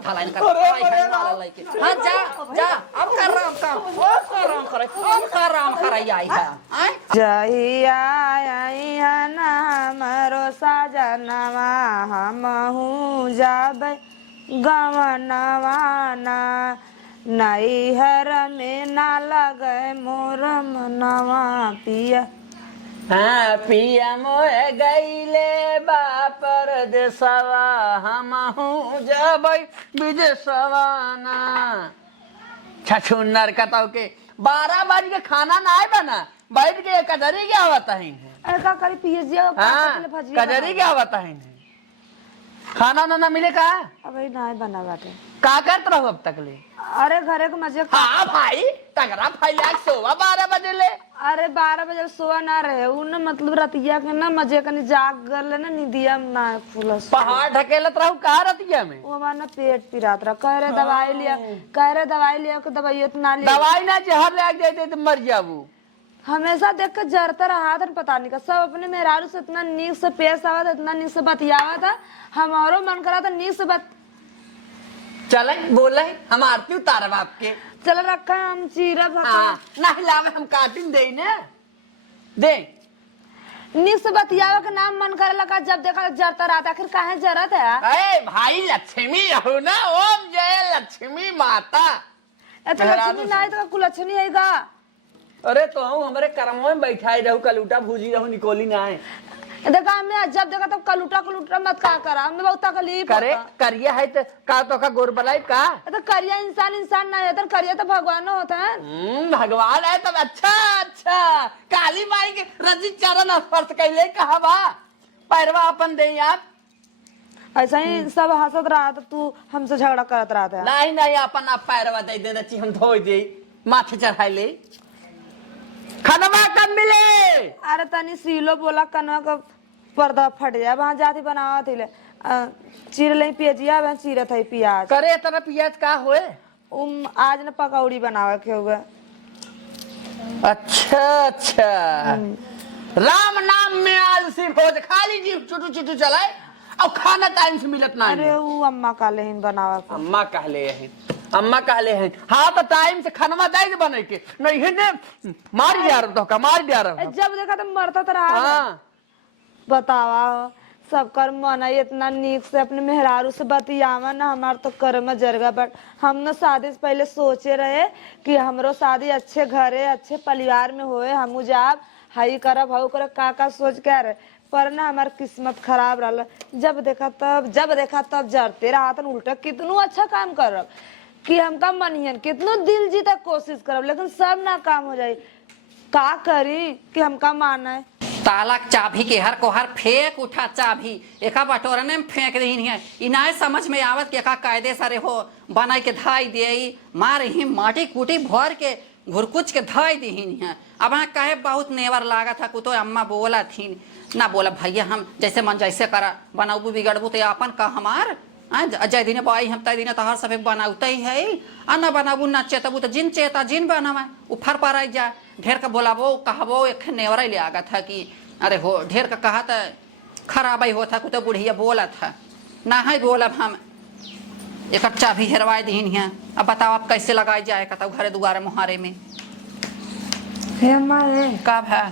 माथा लाइन कर हाँ जा जा अब कर राम काम अब कर राम करे आई है जहिया आई है ना हमरो साजनवा हमहू जाबै गवनवाना नैहर में ना लगे मोर मनवा पिया। हाँ पिया मोए गईले बापर देसवा हमहू जबै विदेशवाना छछुन्नर कतौ के 12 बज के खाना ना बना बैठ के कजरी क्या होता है का करी पियजिया हाँ कजरी क्या होता है खाना ना मिले का अबे ना बना बाटे का करत रहो अब तक ले अरे घरे के मजे हाँ भाई तगड़ा फैला सोवा 12 बजे ले अरे 12 बजे सोआ ना रहे उन मतलब रतिया के ना मजे कनी जाग गले ना निदिया ना फुलस पहाड़ ढकेलत रहू का रतिया में वो हमारा पेट पिरात रहा कह रहे दवाई लिया कि दवाई इतना लिया दवाई ना जहर ले जाते तो मर जाबू हमेशा देख कर जरता रहा था पता नहीं का सब अपने मेहरारू से इतना नीक से पेश आवा था इतना नीक से बतियावा था हमारो मन करा था नीक से बात चल बोले हम आरती उतार बाप के चल रखा हम चीरा ना हिलावे हम काटिन दे ने दे नीक से बतियावा का नाम मन करे लगा जब देखा जरता रहा था आखिर काहे जरत है ए भाई लक्ष्मी हो ना ओम जय लक्ष्मी माता लक्ष्मी ना तो कुलक्ष्मी है गा अरे तो हम हमारे कर्मों में बैठाई रहू कलूटा भूजी रहू निकोली ना है देखा मैं जब देखा तब कलूटा मत का करा हमें बहुत तकलीफ करे करिया है तो का तो का गोर बलाई का तो करिया इंसान ना है तो करिया तो भगवान होता है भगवान है तब अच्छा काली माई के रजी चरण स्पर्श कैले कहा बा पैरवा अपन दे आप ऐसा ही सब हंसत रहा था तू हमसे झगड़ा करत रहा था नहीं अपन आप पैरवा दे देना चाहिए हम धो दे माथे चढ़ाई ले खनवा कब मिले अरे तनी सीलो बोला कनवा का पर्दा फट जाए वहां जाती बनावा थी ले चीर ले पियजिया वहां चीरा था प्याज करे तरह प्याज का होए आज न पकौड़ी बनावे के हुए अच्छा राम नाम में आज सिर्फ हो खाली जी चुटू चलाए और खाना टाइम से मिलत ना अरे वो अम्मा काले हिन बनावा अम्मा कहले हैं हाँ तो टाइम से खाना दे बने के नहीं है ने मार दिया रहा मार दिया रहा जब देखा तो मरता तो रहा हाँ बतावा सबकर मन इतना नीक से अपने मेहरारू से बतियावा ना हमार तो कर्म जरगा बट हम ना शादी से पहले सोचे रहे कि हमरो शादी अच्छे घरे अच्छे परिवार में होए हमू जाब हाई करब हाउ करब का सोच के रहे पर ना हमार किस्मत खराब रहा जब देखा तब जरते रहा था उल्टा कितनू अच्छा काम करब कि हमका मनियन कितनो दिल जीता कोशिश करब लेकिन सब ना काम हो जाये का करी कि हमका माना है ताला चाबी के हर को हर फेंक उठा चाबी एका बटोरने में फेंक दी है इनाए समझ में आवत के का कायदे सारे हो बनाई के धाई दे मार ही माटी कूटी भर के घुरकुच के धाई दी है अब कहे बहुत नेवर लागा था कुतो अम्मा बोला थी ना बोला भैया हम जैसे मन जैसे करा बनाऊ बिगड़बू तो अपन का हमार जय दिन बाई हम तय दिन तहर सब बनाउते ही है आ ना बनाबू ना चेतबू तो जिन चेता जिन बनावा उफर पर आई जा ढेर का बोलाबो कहबो एक नेवरा ले आगा था कि अरे हो ढेर का कहा था खराब ही होता कुछ बुढ़िया बोला था ना है बोला हम एक चाबी हेरवाई दीन है अब बताओ आप कैसे लगाई जाए कहता घरे दुआरे मुहारे में कब है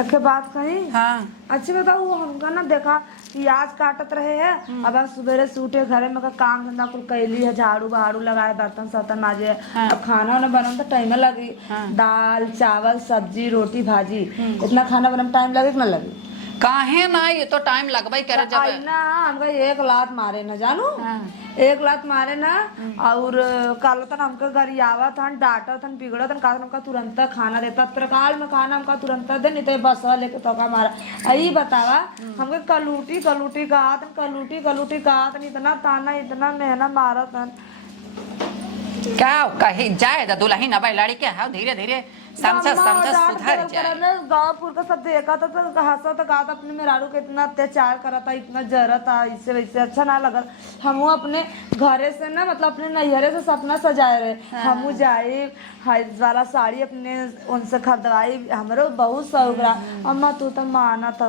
एक बात कही हाँ अच्छी बताओ हमका ना देखा प्याज काटत रहे है अब सुबह से उठे घरे में काम धंधा कुल कैली है झाड़ू बहाड़ू लगाए बर्तन सर्तन माजे अब खाना वाना बना तो टाइम लगी दाल चावल सब्जी रोटी भाजी इतना खाना बनाने टाइम लगे कि ना लगे काहे ना ये तो टाइम लगवाई करे जब ना हमका एक लात मारे ना जानू एक लात मारे ना और कल तक हमके घर आवा था डांटा था बिगड़ा था हमका तुरंत खाना देता प्रकार में खाना हमका तुरंत दे नहीं तो बस लेके तो का मारा यही बतावा हमके कलूटी कहा था कलूटी कहा था इतना ताना इतना मेहनत मारा था क्या कही जाए दुल्हन अब लड़ी के है धीरे धीरे समझ अम्मा समझ डांट सुधर करल जाए। करल, गाँव-पुर का सब देखा था तो हंसा तो कहा था अपने मेहरारू के इतना अत्याचार करा था, इतना जरा था, इससे वैसे अच्छा ना लगल। हमहू अपने घरे से ना मतलब अपने नैहरे से सपना सजाए रहे, हमहू जाए हज वाला साड़ी अपने उनसे खरीदवाई, हमरो बहुत शौक रहा। अम्मा तू तो माना था,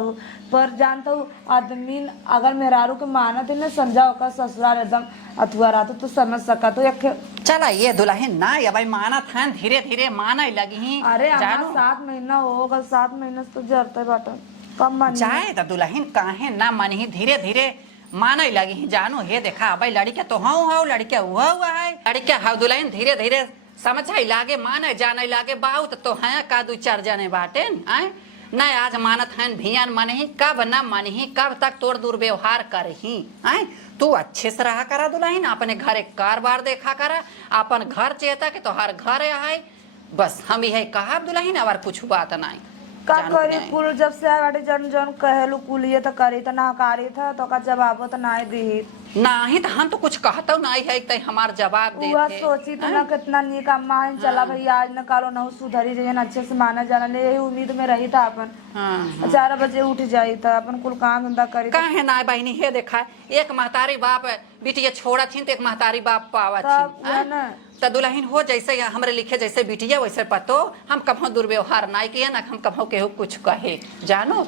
पर जानता हूँ आदमी अगर मेहरारू के माना थे ना समझा होकर ससुराल एकदम अथुआ रहा तो समझ सका तो एक चला ये दुल्हन ना या भाई माना था धीरे धीरे माना लगी अरे अम्मा जानू 7 महीना हो गल, 7 महीना से तो जरते बाटा कम मन जाए तो दुल्हन काहे ना मन ही धीरे धीरे माने लगी जानू। हे देखा भाई लड़का तो हूँ लड़का हुआ हुआ है, लड़का हाउ दुल्हन धीरे धीरे समझ लागे माने जाने लागे बहुत तो है का 2-4 जने बाटे आए न आज मानत है भियान मन ही कब न मन ही कब तक तोड़ दुर्व्यवहार कर ही आए। तू अच्छे से रहा करा दुल्हन, अपने घरे कारबार देखा करा, अपन घर चेता के तोहार घर है बस। हम यही कहा दुल्हन और कुछ बात नहीं का जानू करी नहीं। कुल जब से बाटे जन जन कहेलू कुल ये तो करी तो ना करी था तो का जवाब तो ना दी नहीं तो हम तो कुछ कहता नहीं है तय हमार जवाब दे वह सोची तो ना कितना नीक अम्मा है चला भाई आज न कालो न सुधरी जाए अच्छे से माना जाना ले यही उम्मीद में रही था अपन। हाँ 4 बजे उठ जाई था अपन कुल काम धंधा करी था। काहे ना बहनी हे देखा एक महतारी बाप बिटिया छोड़ा थी तो एक महतारी बाप पावा तब थी वह न तो दुल्हन हो जैसे हमरे लिखे जैसे बिटिया वैसे पतो हम कभो दुर्व्यवहार नहीं किए ना हम कभो केहू कुछ कहे जानो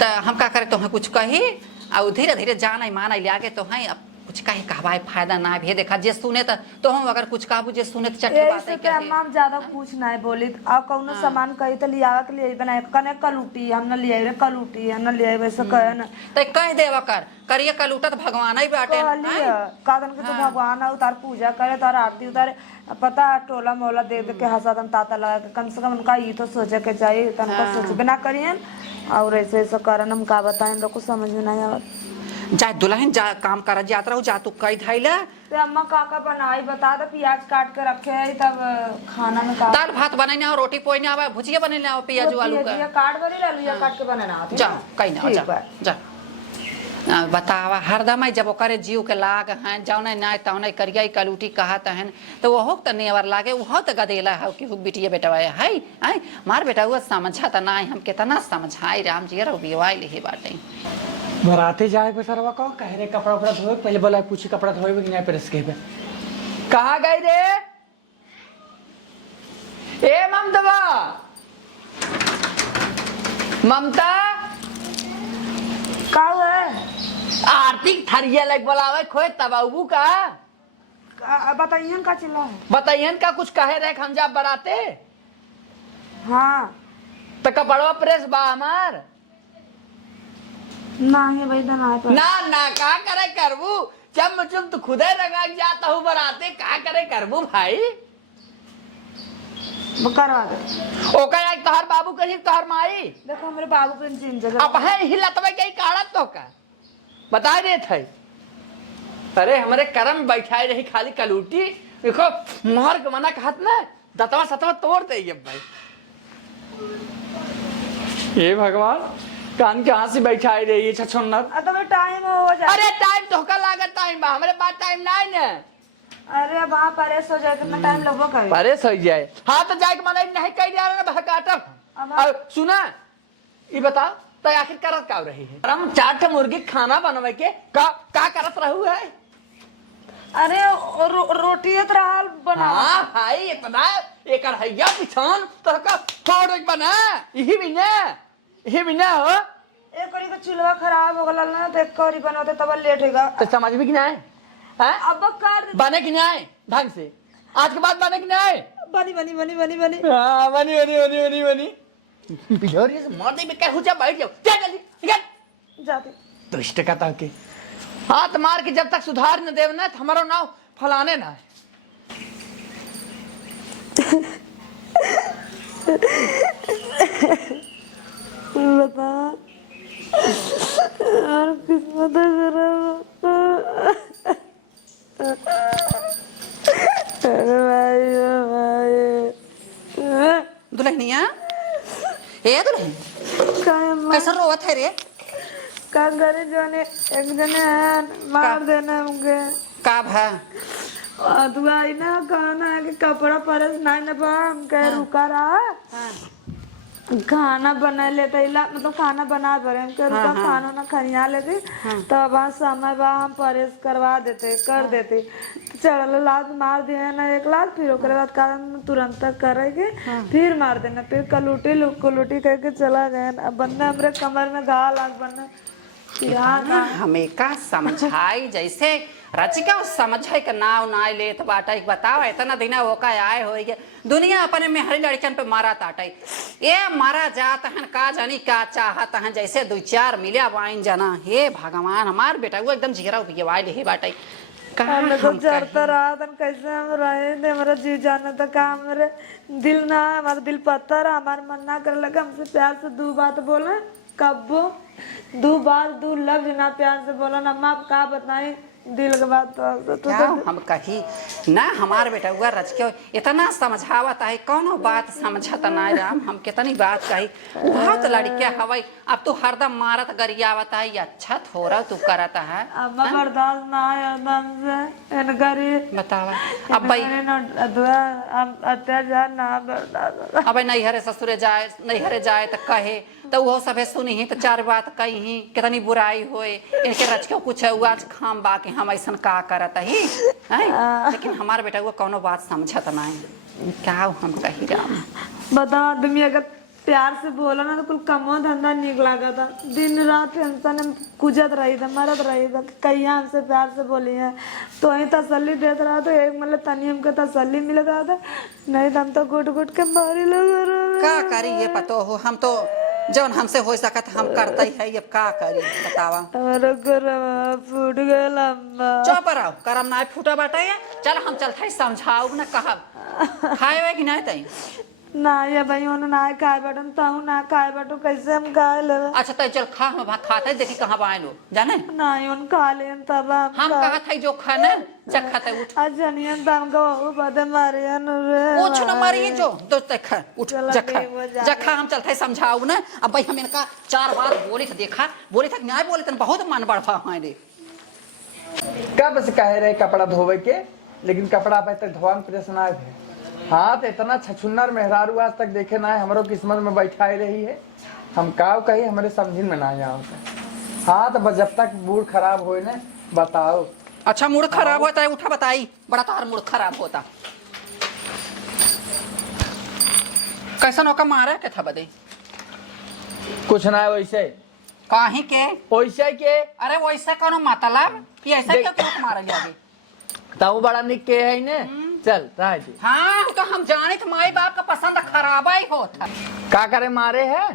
तो हम का करे तो कुछ कही और धीरे धीरे जाना माना लिया तो है अब कुछ कहे कहवाए फायदा ना भी देखा जे सुने तो हम अगर कुछ कहबू जे सुने तो चटके यही बात से है तो अम्मा हम ज्यादा कुछ नहीं बोली अब कौनो सामान कही तो लियावा के लिए बनाए कने कलूटी हम न लियाई रे कलूटी हम न लियाई वैसे कहे ना तो कह देवा कर करिए कल उठत भगवान ही बाटे कहली कादन के तो भगवान है उतार पूजा करे तार आरती उतारे पता है टोला मोला दे दे के हंसातन ताता लगा के कम से कम उनका ये तो सोचे के चाहिए तनका सोचबे ना करियन और ऐसे ऐसा करन हम का बताएं हम लोग को समझ में नहीं आवत। जा दुल्हन जा काम कर जात रहो जा तू कई धैला तो अम्मा काका बनाई बता दे प्याज काट के रखे है तब खाना में का दाल भात बनाने और रोटी पोईने आवे भुजिया बनाने आवे प्याज आलू का काट बनी आलू काट के बनाना जा कहीं ना जा जा बतावा हरदम जब ओकरे जीव के लाग हैं जौने ना तौने करिया कलूटी कहत हैं तो वो तो नेवर लागे वो तो गदेला है कि बिटिया बेटा है आई मार बेटा वो समझा तो ना हम कितना समझाई राम जी रो बिवाई ले बाटे बराते जाए पे सरवा को कह रे कपड़ा उपड़ा धोए पहले बोला कुछ कपड़ा धोए कि नहीं प्रेस के पे कहाँ गई रे ए ममता ममता का है आर्थिक थरिया लग बोलावे खोए तबाऊ का बताइए का चिल्ला है बताइए का कुछ कहे रे हम जा बराते हाँ तो कपड़वा प्रेस बा हमार नहीं भाई ना ना ना का करे करबू जब मुझे तो खुदे लगा जाता हूँ बराते का करे करबू भाई करवा दे ओका यार तोहर बाबू कही तोहर माई देखो हमारे बाबू के जिन जगह अब है हिलतवे के काढ़त तो का बता दे थे अरे हमारे कर्म बैठाए रही खाली कलूटी देखो मार के मना कहत ना दतवा सतवा तोड़ दे ये भाई ये भगवान कान के हाथ से बैठाए रही है छछुन्नत तो टाइम हो जाए अरे टाइम धोखा लागत टाइम बा हमारे पास टाइम नहीं ना अरे वहाँ परेश हो जाए कितना टाइम लगभग करे परेश हो जाए हाँ तो जाए के मना नहीं कह दिया ना बहकाटब और सुना ये बता तो आखिर करत का रही है हम 4 मुर्गी खाना बनवे के का करत रहू है अरे रोटी रहा बना हाँ भाई इतना एक हैया पिछान तो का थोड़ बना यही भी ना हो एक करी का चूल्हा खराब हो गला ना तो एक करी बनाते तब लेट होगा तो समझ भी कि ना है अब कर बने कि नहीं ढंग से आज के बाद बने कि नहीं बनी बनी बनी बनी बनी हाँ बनी बनी बनी बनी बनी बिहारी से मार दे बेकार हो जा बैठ जाओ क्या जल्दी निकल जाते दुष्ट का के हाथ मार के जब तक सुधार न देव ना हमारा नाव फलाने ना है बता और किस्मत जरा दुल्हनिया ए दुल्हन कैसे रोवत है रे का घरे जोने एक जने मार देना मुझे का भा अदुआई ना कहना है कि कपड़ा परस नहीं न बा हम कह रुका रहा खाना बना लेते मतलब खाना बना पड़े हम कह रुका खाना ना खनिया लेते तब वहाँ समय बा हम परेश करवा देते कर देते चढ़ल लात मार दिए ना एक लात फिर ओकरे बाद कारण तुरंत करेंगे फिर मार देना फिर कलूटी करके चला गए अब बंदा हमरे कमर में घा लाग बना हमें का समझाई जैसे रचिका समझे के नाव ना लेत बाटा एक बताओ इतना दिन वो का आए हो गए दुनिया अपने में हरी लड़कन पे मारा ताटे ये मारा जात हन का जानी का चाहत हन जैसे दो चार मिलिया वाइन जना हे भगवान हमार बेटा वो एकदम जिगरा उपिए वाइल हे बाटे चढ़ता रहा तन कैसे हम रहे थे हमारा जी जाना था का हमारे दिल ना हमारा दिल पत्थर हमारा मन ना कर लगा हमसे प्यार से दो बात बोला कब्बो दो बार दो लफ्ज ना प्यार से बोला ना माँ का बताएं दिल के बात तो हम कही ना हमार बेटा हुआ रच के इतना समझावत है कौनो बात समझत ना राम हम कितनी बात कही बहुत लड़कियां हवाई अब तू हरदम मारत गरियावत है अच्छा थोड़ा तू करत है अब बर्दाश्त ना है एकदम से इन गरीब बतावा अब भाई अत्याचार ना बर्दाश्त अब नैहरे ससुरे जाए तो कहे तो वो सभे सुनी ही तो चार बात कही ही कितनी बुराई होए इनके रच के कुछ हुआ आज खाम बाके हम ऐसा का करत ही लेकिन हमार बेटा वो कोनो बात समझत नहीं क्या हम कही राम बताओ आदमी अगर प्यार से बोला ना तो कुल कमो धंधा निक लगा था दिन रात टेंशन में कुजत रही था मरत रही था कहीं हमसे प्यार से बोली है तो ही तसल्ली देता रहा तो एक मतलब तनी हमको तसल्ली मिल रहा था नहीं तो हम तो गुट गुट के मारी लगा रहा का करी ये पतो हो हम तो जौन हमसे हो सकत हम करते ही है ये का करी बतावा फूट गया लम्बा चुप रहो करम ना फूटा बाटे चल हम चलते समझाऊ ना कहब खाए वे कि नहीं तई ना ये भाई उन्होंने ना खाए बटन ताऊ ना खाए बटो कैसे हम खाए ले अच्छा तय चल खा हम भात खाते देखी कहाँ बाए लो जाने ना उन खा ले तब हम कहा था जो खाना जब खाते उठ अच्छा नहीं तम को वो बदे मारे रे कुछ न मारी जो तो तक उठ जखा हम चलते समझाऊ ना अब भाई हम इनका चार बार बोली था देखा बोली था न्याय बोले तन बहुत मन बढ़ा हमारे कब से कह रहे कपड़ा धोवे के लेकिन कपड़ा पे तक धोवान प्रेस ना है हाँ तो इतना छछुन्नर मेहरारू आज तक देखे ना है हमारो किस्मत में बैठाई रही है हम काव कही हमारे समझी में ना यहाँ हाँ तो जब तक मूड खराब हो ना बताओ अच्छा मूड खराब होता है उठा बताई बड़ा तार मूड खराब होता कैसा नौका मारा के था बदे कुछ ना है वैसे काहे के वैसे के अरे वैसे कोनो मतलब कि ऐसा क्यों क्यों मारा जागे ताऊ बड़ा निक के है ने चल राज हाँ तो हम जाने तो माई बाप का पसंद खराबा ही होता का करे मारे है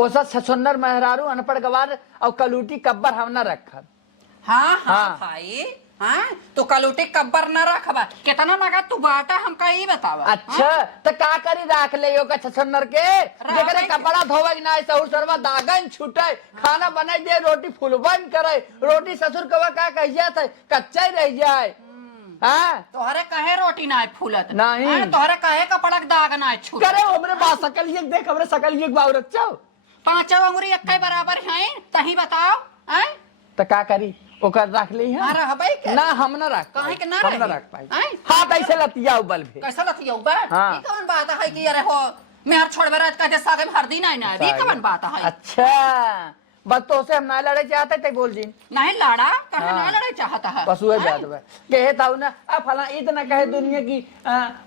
ओसा छछुन्नर मेहरारू अनपढ़ गवार और कलूटी कब्बर हम न रखा हाँ हाँ भाई हाँ तो कलूटी कब्बर न रखबा कितना लगा तू बाटा हम का ही बतावा अच्छा तो का करी राख ले यो का छछुन्नर के जेकरे कपड़ा धोवे ना सहुर सरवा दागन छूटे खाना बनाई दे रोटी फुलबन करे रोटी ससुर कवा का कह जात है कच्चा ही रह जाए हाँ तोहरे कहे रोटी ना फूलत नहीं तोहरे कहे कपड़ा के दाग ना छूट करे हमरे बात सकल ये देख हमरे सकल ये बावरत चाओ पांचों अंगुरी एक बराबर हैं तही बताओ हैं तो का करी ओकर रख ली है रहबै ना हम ना रख काहे के ना हम ना रख पाई हां कैसे लतिया उबल भी कैसे लतिया उबल ई कौन बात है कि अरे हो मेहर छोड़बे रात का सागे में हरदी नहीं ना ई कौन बात है अच्छा बस तो से हम ना लड़े चाहते थे बोल जी नहीं लड़ा कहे ना लड़े चाहता है बस हुए जात बे कहे ताऊ ना आ फला इतना कहे दुनिया की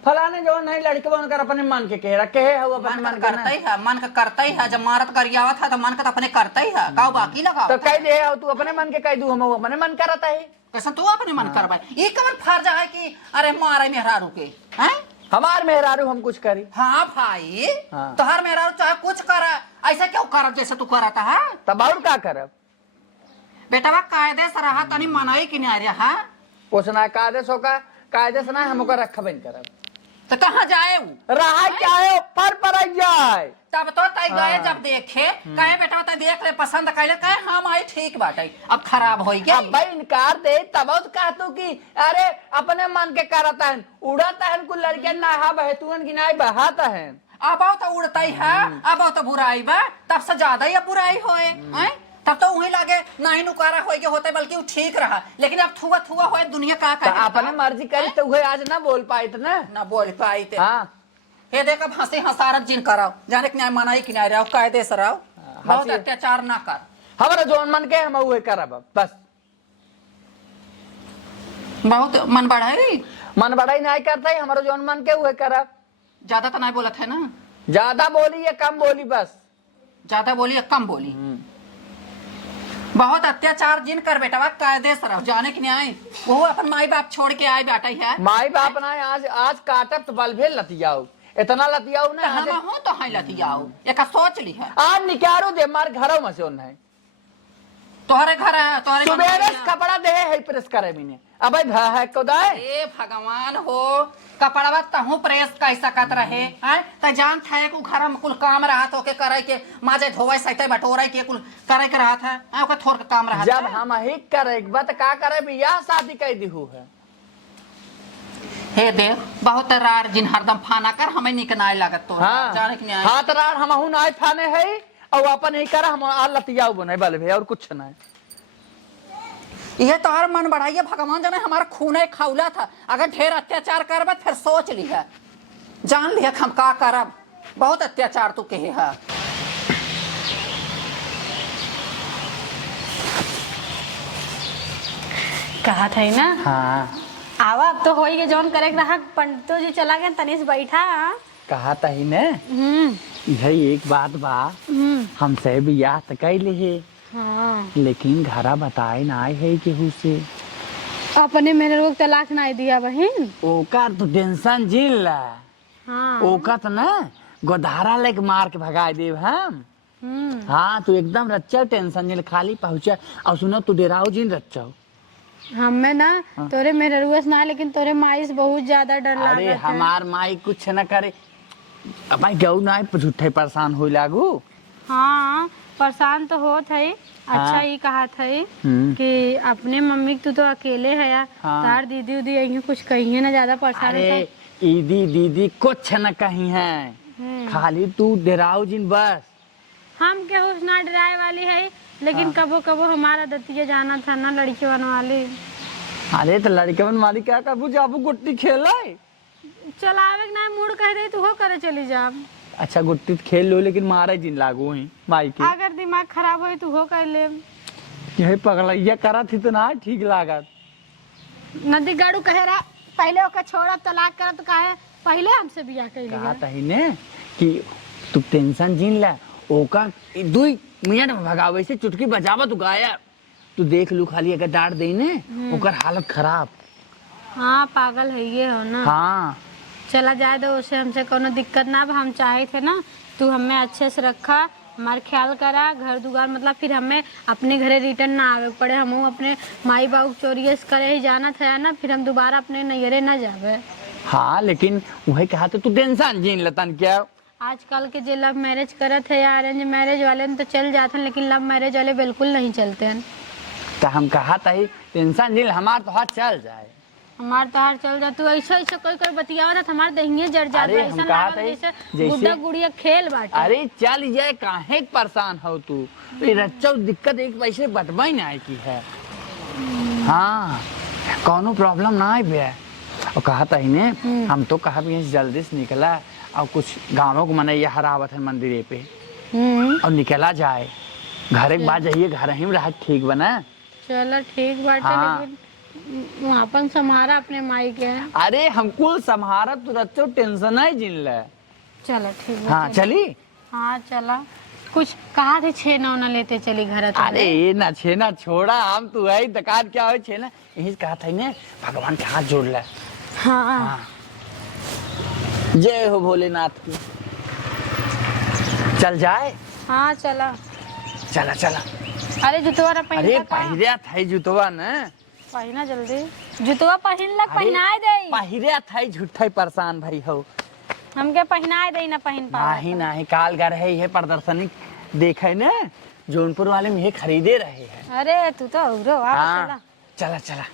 फलाने जो नहीं लड़के बन कर अपने मन के कह रहा कहे है वो अपने मन करता ही है मन का करता ही है जब मारत करियावा था तो मन का अपने करता ही है काऊ बाकी लगा तो कह दे तू अपने मन के कह दू हम अपने मन करता है कैसा तू अपने मन करबा ये कवन फर्ज है कि अरे मारे मेहरारू के हैं हमार मेहरारू हम कुछ करी हाँ भाई तो हर मेहरारू चाहे कुछ करे ऐसा क्यों करब जैसे तू करता है तब और का करब बेटा वा कायदे से रहा तनी मनाई कि नहीं रहा पोसना कायदे सो का कायदे से ना हम ओकर रखबन करब तो कहाँ जाए रहा क्या है पर जाए तब तो तय गए जब देखे कहे बेटा तय देख ले पसंद कैले कहे हम आई ठीक बाटे अब खराब हो गया अब भाई इनकार दे तब कहतू कि अरे अपने मन के करता है उड़ाता है कुल लड़के नहा बहतुन की नहीं बहाता है अब तो उड़ता ही है अब तो बुराई बा तब से ज्यादा ही बुराई होए तब तो वही लागे नहीं नुकारा होए के होते बल्कि वो ठीक रहा, लेकिन अब थुआ थुआ होए दुनिया का तो अपने मर्जी करी तो वही आज ना बोल पाई थे ना। ना बोल पाई थे। हाँ हे देख अब हंसी हंसारत जिन कराओ, जाने के न्याय मनाई कि नहीं रहो, कायदे से रहो, बहुत अत्याचार ना कर। हमारा जोन मन के हम वही करब बस। बहुत मन बढ़ाई, मन बढ़ाई नहीं करता है, हमारा जोन मन के वही करब। ज्यादा तो नहीं बोलत है ना, ज्यादा बोली या कम बोली बस। ज्यादा बोली या कम बोली। बहुत अत्याचार जिन कर बेटा, कायदे से रहो, जाने के न्याय वो अपन माई बाप छोड़ के आए बेटा ही है। माई बाप ना आज काटब तो बल भेल लतियाऊ, इतना लतियाऊ ना हम हो तो है लतियाऊ, एक सोच ली है। आज निकारो दे मार घरों में से उन है तोहरे घर है, तोहरे सुबेरे कपड़ा दे है प्रेस करे बिने अब है कोदाय। ए भगवान हो, कपड़वा तहु प्रेस कर सकत रहे हैं त जान थे को घर में कुल काम रहा तो के करे के माजे धोवे सहित बटोरे के कुल करे के रहा था, ओके थोड़ के काम रहा। जब हम ही करे बात का करे बियाह शादी कर दिहु है। हे दे बहुत रार जिन हरदम फाना कर हमें निकनाए लागत तो। हाँ जाने के न्याय हाथ रार हम हूं नाय फाने है और अपन ही कर हम आ लतियाऊ बने बल भे और कुछ नहीं। ये तोहर मन बढ़ाइए भगवान जाने हमारा खून खौला था, अगर ढेर अत्याचार करब फिर सोच ली है, जान लिया हम का करब, बहुत अत्याचार तू कहे है। कहा था ना। हाँ आवा अब तो हो ही जौन करे रहा, पंडितो जी चला गए तनिस बैठा। कहा था ही ने यही एक बात बा, हमसे बियाह तो कैले है हाँ। लेकिन घरा बताए ना है केहू से। अपने मेरे लोग तलाक नहीं दिया बहन। ओका तो टेंशन झेल ला। हाँ। ओका तो ना गोधारा लेके मार के भगा देव हम। हाँ तू एकदम रच्चा टेंशन झेल, खाली पहुंचा और सुनो तू डेराओ जिन रच्चा। हमें ना तोरे मेरे रुआ ना, लेकिन तोरे माई से बहुत ज्यादा डर लागत अरे है। हमार माई कुछ न करे, अब भाई गऊ ना झूठे परेशान हो लागू। हाँ परेशान तो होत है। अच्छा ही कहा था कि अपने मम्मी तू तो अकेले है यार। हाँ। तार दीदी उदी यही कुछ कहिए ना, ज्यादा परेशान अरे है ईदी दीदी कुछ न कही है, खाली तू डेराओ जिन बस। हम क्या उस ना डराए वाली है, लेकिन कबो कबो हमारा दतिया जाना था ना लड़की वाली। अरे तो लड़कन वाली क्या कबू जाबू गुट्टी खेला चलावे ना मूड कह दे तू हो करे चली जा। अच्छा गुट्टी खेल लो लेकिन मारे जिन लागू ही माई के। अगर दिमाग खराब हो तू हो कर ले। यही पगलैया करा थी तो ना ठीक लागत। नदी गाड़ू कहे रहा पहले ओका छोड़ा तलाक कर तो कहे पहले हमसे बियाह कर कहा लिया। तही ने कि तू टेंशन जिन ला, ओका 2 मिनट में भगावे से चुटकी बजावा तू गाया। तू देख लू खाली अगर डांट दे ने ओकर हालत खराब। हाँ पागल है ये हो ना। हाँ चला जाए दो, उसे हमसे कोनो दिक्कत ना। हम चाहे थे ना तू हमें अच्छे से रखा, हमारे ख्याल करा, घर दुगार मतलब फिर हमें अपने घरे रिटर्न ना आवे पड़े। हम अपने माई बाबू चोरी करे ही जाना था ना, फिर हम दोबारा अपने नैहरे ना जावे। हाँ लेकिन वही कहा तो तू टेंशन जिन लतन क्या। आजकल के जो लव मैरिज करत है या अरेंज मैरिज वाले तो चल जाते हैं, लेकिन लव मैरिज वाले बिल्कुल नहीं चलते हैं। तो हम कहा था टेंशन जिन हमार तो हाथ चल जाए। हमार तहार चल जा, तू ऐसा ऐसा कोई कर बतियावा था हमारे दहिए जड़ जात अरे ऐसा हम कहा लागत था जैसे गुड्डा गुड़िया खेल बाटे। अरे चल जाए काहे परेशान हो तू, रच्चा दिक्कत एक पैसे बटवा ही ना की है। हाँ कोनो प्रॉब्लम ना है भैया। और कहा था ने हम तो कहा भी जल्दी से निकला और कुछ गाँवों को मनैया हरावत है मंदिर पे और निकला जाए। घर एक बात जाइए, घर ही में रहा ठीक बना। चलो ठीक बाटे। हाँ। लेकिन अपन समारा अपने माई के। अरे हम कुल संहारा तू रच्चो टेंशन है जिन ले। चलो ठीक है। हाँ चली। हाँ चला। कुछ कहा थे छेना उना लेते चली घर। अरे ये ना छेना छोड़ा, हम तू है दुकान क्या हो छेना यही कहा था ने भगवान के हाथ जोड़ ले। हाँ, हाँ। जय हो भोलेनाथ की। चल जाए। हाँ चला चला चला। अरे जुतवा पहन। अरे पहिरिया था जुतवा न, पहना जल्दी जुतवा पहन लग पहनाए दे। पहिरिया था झूठा परेशान भाई हो। हमके पहनाए दे ना पहन पा। नहीं नहीं काल घर है ये प्रदर्शनी देखे न जौनपुर वाले में ये खरीदे रहे हैं। अरे तू तो उरो हाँ चला चला।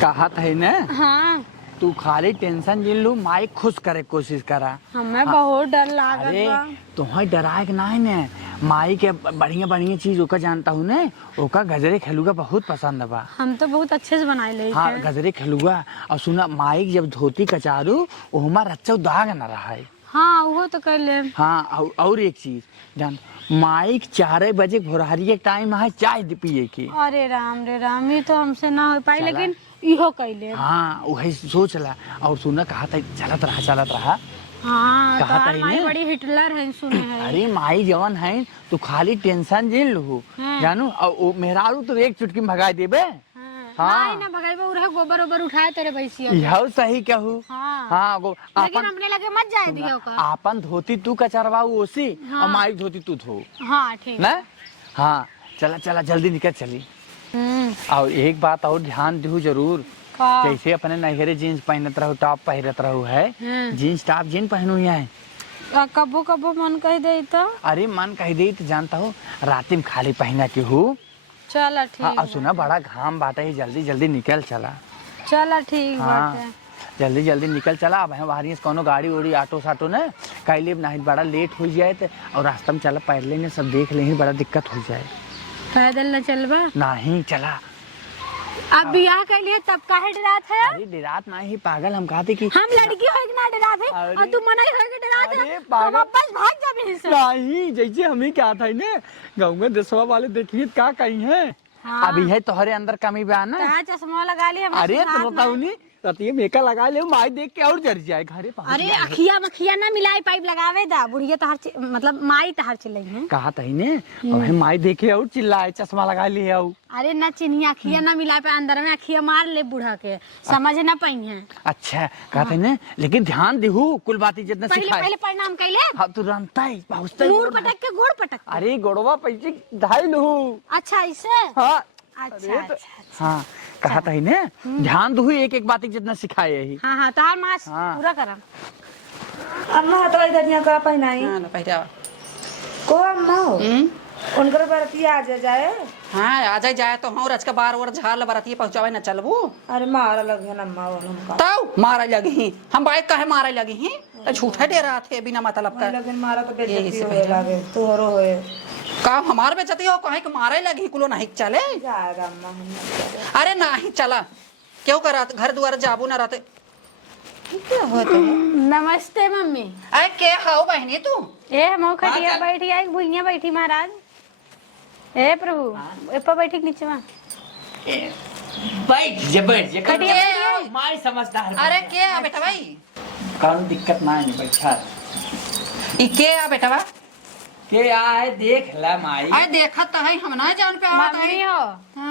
कहा था न हाँ तू खाली टेंशन जिन लू, माइक खुश करे कोशिश करा। हमें बहुत डर लागत अरे बा। तुम्हें डराए के नहीं ने माई के बढ़िया बढ़िया चीज ओका जानता हूँ ने, ओका गजरे खलुआ बहुत पसंद बा। हम तो बहुत अच्छे से बनाए ले हाँ गजरे खलुआ। और सुना माई जब धोती कचारू ओहमा रच्चा दाग न रहा है। हाँ वो तो कर ले। हाँ और एक चीज जान, माई 4 बजे भोरहरी के टाइम है चाय पिए की। अरे राम रे राम, ये तो हमसे ना हो पाई, चला। लेकिन इहो कैले। हाँ वही सोच ला। और सुना कहा था चलत रहा। हाँ कहा तोहार था माई इन्हें? बड़ी हिटलर है सुने है। अरे माई जवन है तू खाली टेंशन झेल लू हाँ। जानू। और मेहरारू तो एक चुटकी में भगा देबे। हाँ नहीं ना भगाइबा, उरह गोबर ओबर उठाए तेरे भैंसिया। यह सही कहू। हाँ। हाँ लेकिन अपने लगे मत जाए दियो का। आपन धोती तू कचरवाऊ ओसी और माई धोती तू धो हाँ ठीक। ना। हाँ चला जल्दी निकल चली। और एक बात और ध्यान दू जरूर, का? जैसे अपने नहरे जीन्स पहनत रहो टॉप पहनत रहो है, जीन्स टॉप जीन पहनू है। कबो कबो मन कह दे तो। अरे मन कह दे तो जानता हो रात में खाली पहना के हूँ। चला ठीक। हाँ सुना बड़ा घाम बाटे है, जल्दी जल्दी निकल चला। चला ठीक हाँ बाटे। जल्दी जल्दी निकल चला। अब बाहर से कोनो गाड़ी उड़ी ऑटो साटो न कैले नहीं बड़ा लेट हो जाए तो। और रास्ता में चला पैदल ने सब देख ले बड़ा दिक्कत हो जाए। पैदल न चलबा? नहीं चला। अब बियाह कर लिए तब काहे डरात है? अरे डरात नहीं पागल, हम कहते कि हम लड़की हो कि ना डरात है, अरे- और तू मना हो कि डरात अरे है। पागल। हम वापस भाग जा बिही से। नहीं जैसे हमें क्या था ने गाँव में दसवा वाले देखिए क्या कही है। हाँ। अभी है तोहरे अंदर कमी बयान ना। कहाँ चश्मा लगा लिए हम? अरे तो बताऊ नहीं रतिये मेका लगा ले माई देख के और जर जाए घरे पहुंच अरे जाए। अखिया मखिया ना मिलाई पाइप लगावे दा, बुढ़िया तहार मतलब माई तहार चिल्लाई है। कहा तही ने और माई देखे और चिल्लाए चश्मा लगा लिए और। अरे ना चिन्हिया अखिया ना मिलाई पे, अंदर में अखिया मार ले बूढ़ा के, समझ ना पाई है। अच्छा कहा था ने, लेकिन ध्यान देहू कुल बातें जितना पहले सिखाए। पहले प्रणाम कैले, हाँ तू रमता ही पहुंचता मूड पटक के गोड़ पटक के। अरे गोड़वा पैसे धाई लू। अच्छा इसे। हाँ अच्छा अच्छा। हाँ कहा था ने ध्यान दू एक एक बातें जितना सिखाए यही। हाँ हाँ तहार मास हाँ। पूरा करम। अम्मा हतवा इधर का पहनाई हाँ पहरा। को अम्मा हो उनकर बरती आ जाए। हाँ आ जाए तो हाँ रच का बार और झाल बरतिए पहुंचावे न चलबू। अरे मारा लगे ना अम्मा उनका तब मारे लगी ही हम बाइक काहे मारे लगी ही, तो झूठे दे रहा थे बिना मतलब का। लेकिन मारा तो यही बेइज्जती से होए लागे तोहरो होए का हमार बेचती हो कहे कि मारे लगी कुलो नहीं चले। जाएगा अम्मा हम अरे नहीं चला क्यों करा घर द्वार जाबू ना रहते। क्या होता है। नमस्ते मम्मी। अरे के हाउ बहनी तू। ए हम खटिया बैठी आई, भुइया बैठी महाराज। ए प्रभु ए पर बैठी के नीचे में। बैठ जे खटिया बैठी। माई समझदार। अरे के आ बेटा भाई, कौन दिक्कत ना है बैठा। ई के आ बेटा बा। के आए देख ला माई। अरे देखत तो है हम ना जान पे आवत मम्मी है। हो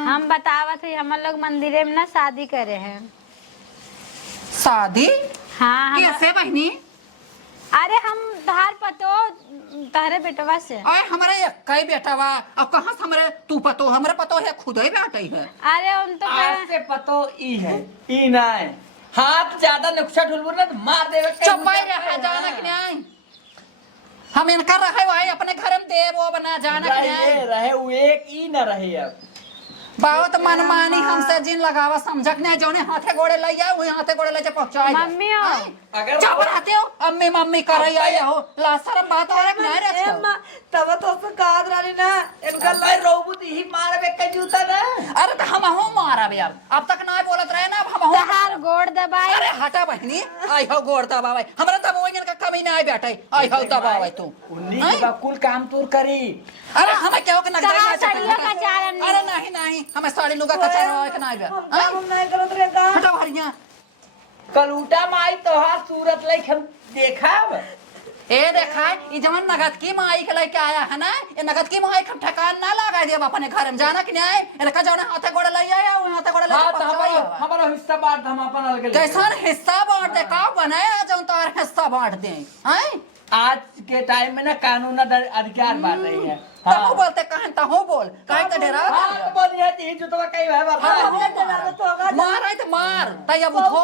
हम बतावत है, हम लोग मंदिरे में ना शादी करे हैं। शादी हाँ हम, कैसे बहनी। अरे हम धार पतो तहरे बेटवा से। अरे हमारे कई बेटा बा अब कहाँ से हमारे तू पतो हमारे पतो है खुद ही बेटा है। अरे उन तो आज से पतो ई है ई ना है। हाथ ज्यादा नुक्सा ढुलबुर ना तो मार देवे। चुप रहा जाना कि नहीं, हम इनका रहे भाई अपने घर में दे वो बना जाना कि नहीं। रहे वो एक ई ना रहे। अब बहुत मनमानी हमसे जिन लगावा समझक नहीं जो हाथे गोड़े ले जाए वही हाथे गोड़े ले जाए पहुंचाए। मम्मी हो अगर चुप रहते हो अम्मी मम्मी कर रही हो लाशरम बात हो रही नहीं ए रखो। अम्मा तब तो से काद रानी ना इनका लाई रोबुत ही मार बे का जूता ना। अरे तो हम हो मारा बे अब तक ना बोलत रहे ना अब हम हो। तहार गोड़ दबाई। अरे हटा बहनी आई हो गोड़ दबावे हमरा तब वही का कमी ना आई बैठे आई हो दबावे तू। उन्हीं के बा कुल काम तूर करी। अरे हमें क्या हो के तहार साड़ियों का चारण नहीं। अरे नहीं नहीं हमें साड़ी लुगा कच्चा रहा है कि नहीं बे। हम काम नहीं करत रे का हटा भरिया कलूटा माई तोहार सूरत लाइक हम देखा। ए देखा ये जमन नगद की माई के लेके आया है ना, ये नगद की माई का ठकान ना लगा दिया अपने घर में जाना कि नहीं। इनका जाना हाथे गोड़े ले आया वो हाथे गोड़े ले हां तो हमारा हिस्सा बांट हम अपन अलग ले। कैसा हिस्सा बांट दे का बनाया जो तार हिस्सा बांट दे हैं। आज के टाइम में ना कानून अधिकार बांट रही है। तब वो बोलते कहन ता हो बोल काहे का डेरा हां तो बोलिए ती जो तो कई है हम बात। तो ना तो होगा मार है तो मार तय अब उठो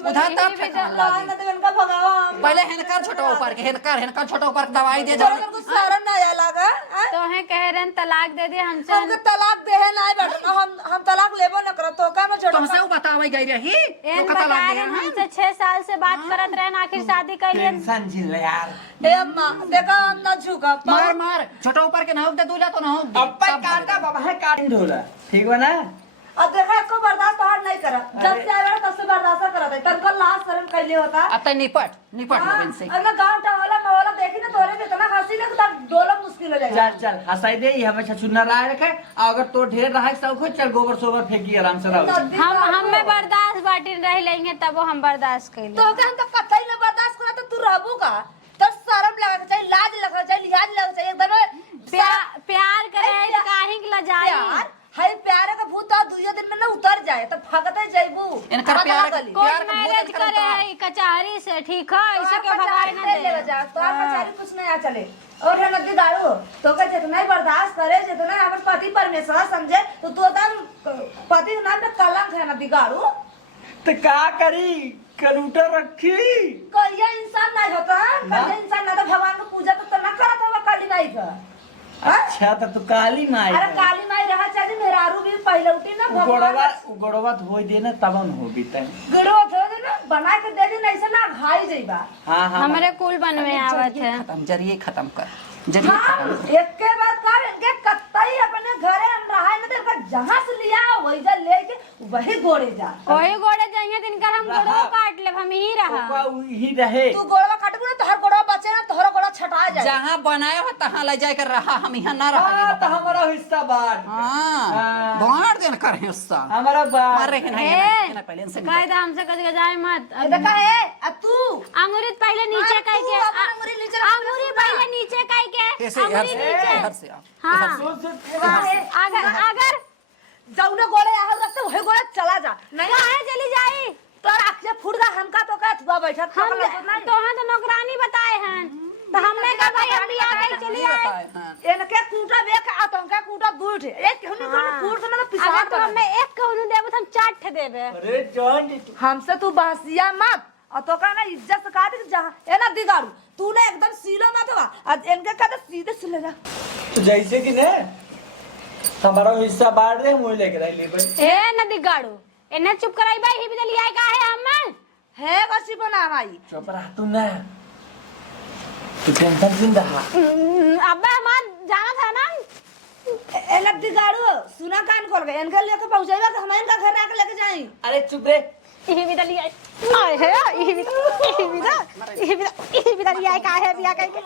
उधर तब लान ना देवन का ना भगावा हम पहले हिनकर छोटा ऊपर के हिनकर छोटा ऊपर के दवाई दे तोरा कुछ शर्म ना आया लगा हैं? तो है कह रहे हैं तलाक दे दे हमसे हमके तलाक देहे ना बैठना हम तलाक लेबो न करत तो का में छोड़ तुमसे बतावे गई रही एन तो बता कता रहे हैं हमसे 6 साल से बात करत रहे आखिर शादी कर लिए टेंशन झिल यार ए अम्मा देखा हम ना झुका मार छोटा ऊपर के नाव दे दूला तो ना हो अब पे काटा बाबा है काट ढोला ठीक बा ना अब देखा एको बर्दाश्त हट नहीं करा जब से आया तब से बर्दाश्त करत है तनका लास्ट शर्म कैले होता अब तक निपट मोबिन से अरे गांव टावला मवाला देखी ना तोरे में इतना हंसी ना तब डोला मुश्किल हो जाएगा चल हंसाई दे ये हमेशा छुन्ना रहा रखे अगर तो ढेर रहा सब कुछ चल गोबर सोबर फेंकी आराम से रहो हम में बर्दाश्त बाटी रह लेंगे तब वो हम बर्दाश्त कर तो के हम तो कतई ना बर्दाश्त करा तो तू रहबू का तो शर्म लगा चाहिए लाज लगा चाहिए लिहाज लगा चाहिए एकदम प्यार करे है तो काहे के लजाई प्यार हई प्यारे का भूत आ दुइयो दिन में ना उतर जाए तो भगते जाइबू इनकर प्यार कोर्ट मैरिज करे है कचहरी से ठीक है इसे के भगाई ना दे जा तो आप कचहरी कुछ नहीं आ चले और है नदी दारू तो का जितना ही बर्दाश्त करे जितना अपन पति परमेश्वर समझे तो तू पति के नाम पे कलंक है नदी दारू तो का करी कलूटर रखी कोई इंसान नहीं होता कोई इंसान ना तो भगवान को पूजा तो ना करत होगा काली माई का अच्छा तो काली माई अरे काली माई रहा चाहिए मेहरारू भी पहले उठी ना गोड़वा धोई देना तबन हो बीता गिड़ो धो दे ना बना के दे दे ऐसे ना घाई जाइबा हाँ हमारे कुल बनवे आवत है खत्म जरिए खत्म कर जरिए हाँ, खत्म एक के बाद कर इनके कत्तई अपने घरे हम रहा न देखा जहां से लिया वही जा लेके वही गोड़े जा वही गोड़े जाएंगे दिन कर हम गोड़ो काट ले हम ही रहा ही रहे तू गोड़वा काटबू ना तोहर गोड़वा बचे ना तोहर गोड़ा छटा जाए जहाँ बनाए हो तहाँ ले जाकर रहा हम यहाँ ना रहा तो हमारा हिस्सा बांट हाँ बांट देन कर हिस्सा हमारा बांट मार रहे हैं पहले इनसे कायदा हमसे कद जाए मत देखा है अब तू अंगूरी पहले नीचे कह के अंगूरी पहले नीचे कह के ऐसे इधर से हाँ अगर जौने गोड़े आ रखते वही गोड़े चला जा नहीं कहाँ चली जाई तोर आंखें फूट जा हमका तो का थुआ बैठा हम तो हाँ तो नौकरानी बताए हैं तो हमने कहा भाई हम भी आ गए चली आए इनके कूटा बेक आतंका कूटा दूठ एक हमने कूट से ना पिसा अगर तो हमें एक कहूँ देबे तो हम 4 ठे देबे अरे जान हमसे तू बहसिया मत और तो का ना इज्जत से काट जहां ए ना दिगाड़ू तू ने एकदम सीलो मत हुआ आज इनके का तो सीधे से ले जा तो जैसे कि ने हमारा हिस्सा बांट दे मुझे लेके रह ले भाई ए नदी गाड़ू इन्हें चुप कराई भाई ही भी लिया का है हम है बसी बना भाई चुप रह तू ना तू टेंशन क्यों रहा अब्बे हमार जाना था ना ए ना दिगाड़ू सुना कान खोल गए इनके लेके पहुंचाएगा कि हम इनका घर आके लेके जाएं अरे चुप रे यही भी लिया आए है यही भी लिया का है बिया कह के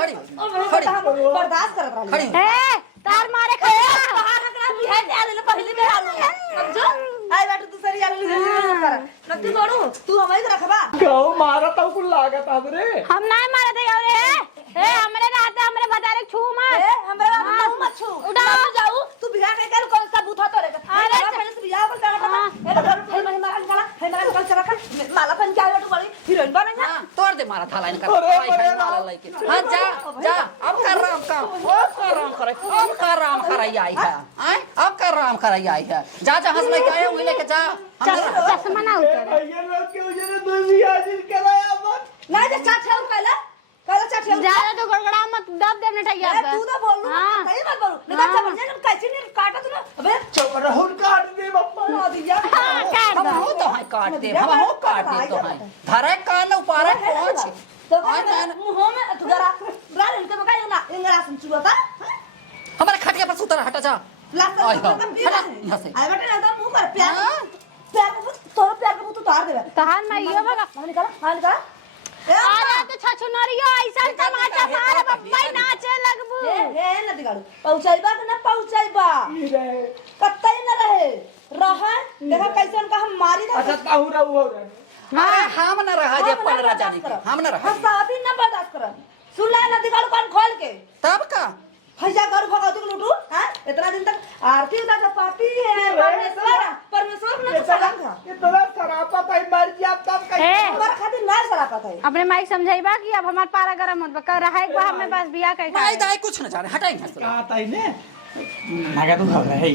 खड़ी बर्दाश्त कर रहा खड़ी ए तार मारे खा बाहर रखना बिहार दे आले पहले में आलू समझो आई बैठ तू सरी आलू कर नत्ती गोड़ू तू हमारी रखबा कहू मारा तो कुल लागत हमरे हम ना मारे थे और ए हमरे रात हमरे बतारे छू मत ए हमरा मुंह मत छू उड़ा जाऊ तू बिहार के कर कौन सा बूथा तोरे अरे पहले से बिहार को कर ए घर मारा निकाला है मारा कल से रखा माला पहन के आयो तो बड़ी हीरोइन बन जा तोड़ दे मारा थाला इनका हाँ जा अब कर रहा अब कर राम कराई आई है अब कर राम कराई आई है जा हंस लेके आए वहीं लेके जा चश्मा ना उतर भैया लोग के उजरे दूसरी हाजिर कराया मत नहीं जे चाट है कहला कहला चाट है ज्यादा तो गड़गड़ा मत दब देने ठैया तू तो बोल नहीं मत बोल निकाल समझ जा कैसे नहीं काटा तू अबे चुप रहो काट दे बप्पा ना दिया हम हो तो है काट दे हम हो काट दे तो है धरे कान ऊपर पहुंच तो मुंह में तू गरा ब्राल इनके मका ना इंगरा सुन चुता हमारे खटिया पर सुतर हटा जा यहाँ से आई बेटा ना मुंह पर प्यार प्यार तोरा प्यार के मुंह तो तार देबे तहान मैं ये बगा निकाला आजा तो छछुनरियो ऐसा टमाटर मारे बम्बई नाचे लगबू हे न दिगाड़ू पहुंचाइबा कि ना पहुंचाइबा कतई न रहे देखा कैसे उनका हम मारी था अच्छा ताहू रहू हो हाँ हम न रहा जे पड़ जाने के हम न रहा शादी न बर्दाश्त कर सुन ले न दिगाड़ू कान खोल के तब का भैया घर भगा तू लूटू हां इतना दिन तक आरती उतार पाती है परमेश्वर ने तो सलाम था ये तो सरापा भाई मर गया तब ए हमारा खातिर ना सरापा ताकत है। अपने माई समझाइबा कि अब हमार पारा गरम होत बा कर रहा है एक बार हमें पास बियाह कर माई दाई कुछ न जाने हटाई यहाँ से का ताई ने नागा तू घर है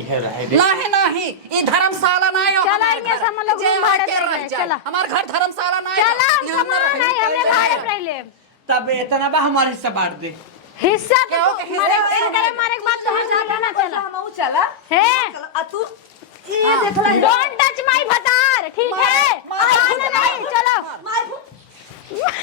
नहीं नहीं ये धर्मशाला नहीं हो चला हमार इनके घर। सामने लोग जे रूम वहाँ भाड़े के पे रह रहे, जाए। चला। हमार घर धर्मशाला नहीं चला हम यहाँ सामान रह- नहीं हमने भाड़े पे रह ले तब इतना बा हमारे हिस्सा बांट दे हिस्सा क्या तो हो गया? मारे इनकरे मारे के बाद तो हिस्सा देना चला हम चला है चला आ तू ये देख ले डोंट टच माय भतार ठीक है मार- आने नहीं चलो मार